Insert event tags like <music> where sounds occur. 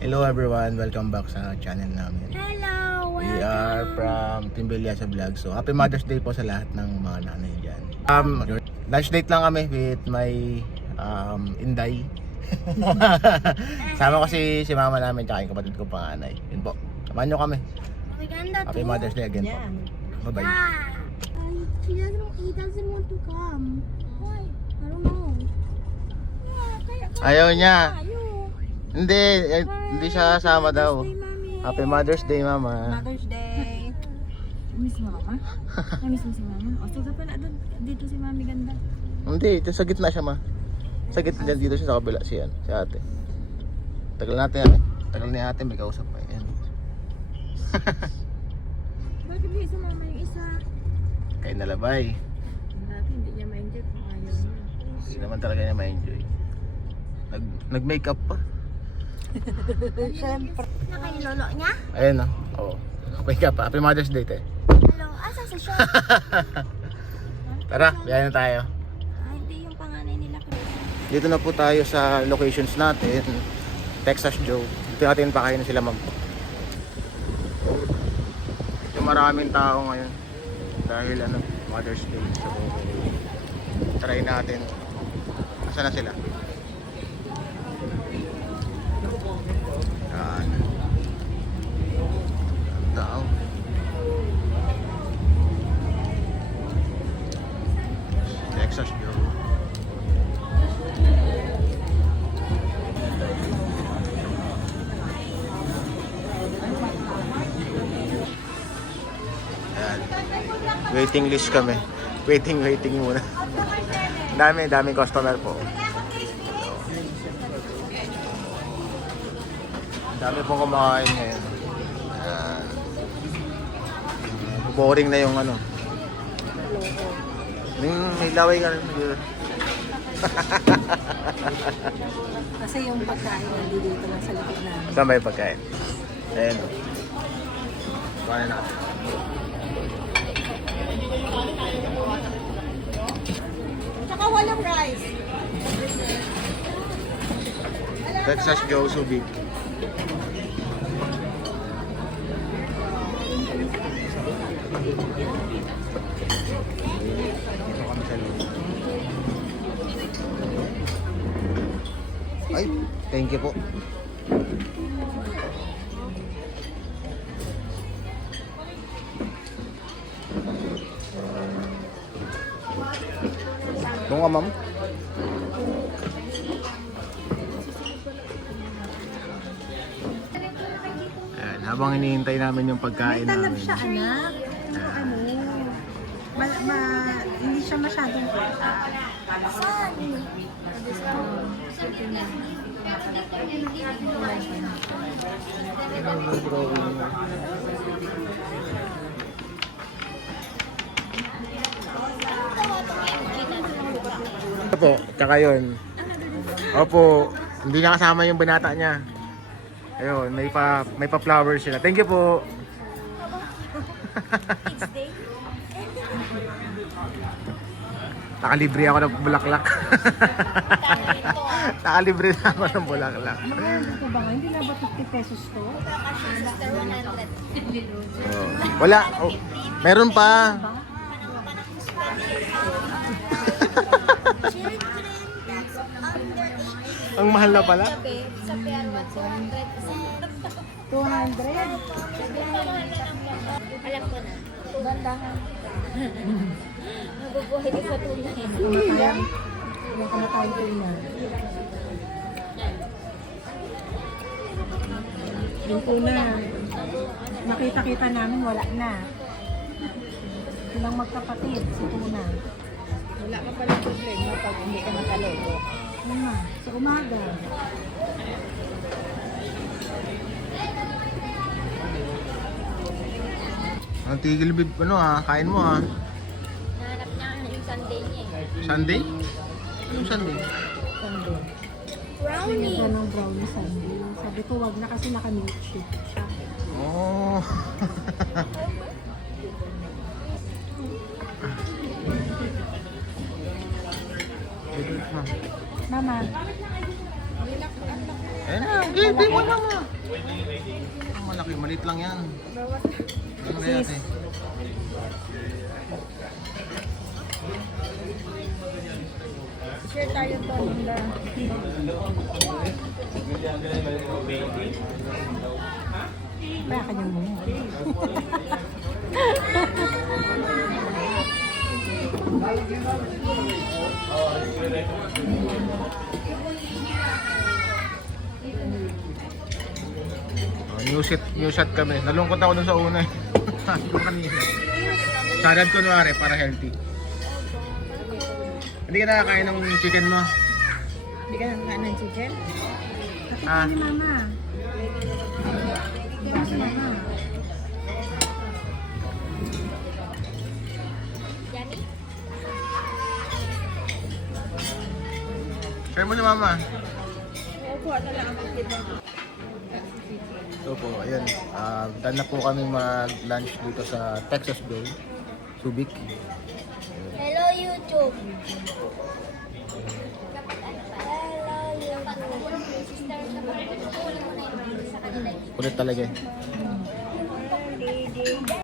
Hello everyone, welcome back sa channel namin. Hello! We are from Timbelia sa vlog. So happy Mother's Day po sa lahat ng mga nanay dyan. Um, lunch date lang kami with my um, Inday. <laughs> Sama ko si, si mama namin tsaka yung kapatid ko panganay. Yun po. Samahan nyo kami. Maganda Happy Mother's Day again po. Bye-bye. Ah, he doesn't, he doesn't want to come. Why? I don't know. Yeah, kaya, kaya Ayaw niya. Ayaw. Hindi, eh, hindi siya kasama daw. Happy Mother's Day, mama. Mother's Day. <laughs> Miss mama? Ay, miss mo si mama? O, sige pa na doon. Dito si mami ganda. Hindi, ito sa gitna siya ma. Sa gitna dyan, dito siya sa kabila siya, si ate. Tagal natin yan eh. Tagal ni ate, may kausap pa yan. <laughs> Bakit di sa mama yung isa? Kain na labay. Dati hindi niya ma-enjoy kung ayaw niya. Hindi naman talaga niya ma-enjoy. Nag, nag-makeup pa. Siyempre. Na kay lolo niya? Ayan o. Oo. Makeup pa. Happy Mother's Day te. Hello. Asa sa shop? <laughs> Tara, biyahe na tayo. Ay, hindi yung panganay nila. Dito na po tayo sa locations natin. Texas Joe. Dito natin pakain sila mag Yung maraming tao ngayon. Dahil ano, Mother's Day. So, try natin. Asa na sila? Yan. Tao. Texas Joe. Waiting list kami. Waiting, waiting muna. dami, dami customer po. Dami pong kumakain ngayon. Ayan. Boring na yung ano. Yung may laway ka rin. <laughs> Kasi yung pagkain nandito lang sa likod namin. Saan ba yung pagkain? Ayan o. Kuhanin natin. Tsaka walang rice. Texas Joe Subic. Dito kami sa loob. Ay, thank you po. Doon ka, ma'am? Ayan, habang hinihintay namin yung pagkain May talab namin. siya, anak. Pero ano, ma, ma, masyadong Saan? Opo, tsaka yun. Opo, hindi niya kasama yung binata niya. Ayun, may pa may pa flowers sila. Thank you po. <laughs> Nakalibre ako ng bulaklak. <laughs> Nakalibre na ako ng bulaklak. Dito ba nga? Hindi na ba 50 pesos to? Sister 100. Oh. Wala. Oh, meron pa. Children that's under 8 Ang mahal na pala. Sa 200. 200? Alam ko na. Bandahan. <laughs> Mabubuhay ka sa tunay. Kumakain. Yung kumakain ko na. Yung tuna. Nakita-kita namin wala na. Silang magkapatid, si tuna. Wala ka pala problema pag hindi ka nakalogo. Ano na, sa umaga. Ang tigil bib, ano ah, kain mo ah. Sunday niya eh. Sunday? Anong Sunday? Sunday. Brownie. Ganda ng brownie sunday. Sabi ko, wag na kasi naka-milkshake siya. Oh. Mama, Ayun na. Eh, di mo mama. Ang malaki, maliit lang yan. Ano na yan, eh? Share tayo to, Linda. Baka niyo muna. Oh, new set, new shot kami. Nalungkot ako dun sa una. <laughs> Yung kanina. Kunwari para healthy. Hindi ka nakakain ng chicken mo? Hindi ka nang ng chicken? Ah, Si mama. Ikaw si mama. Share mo ni mama. Opo, na lang ang chicken. So po, ayun. Uh, done na po kami mag-lunch dito sa Texas Bay, Subic. YouTube. Kulit talaga eh.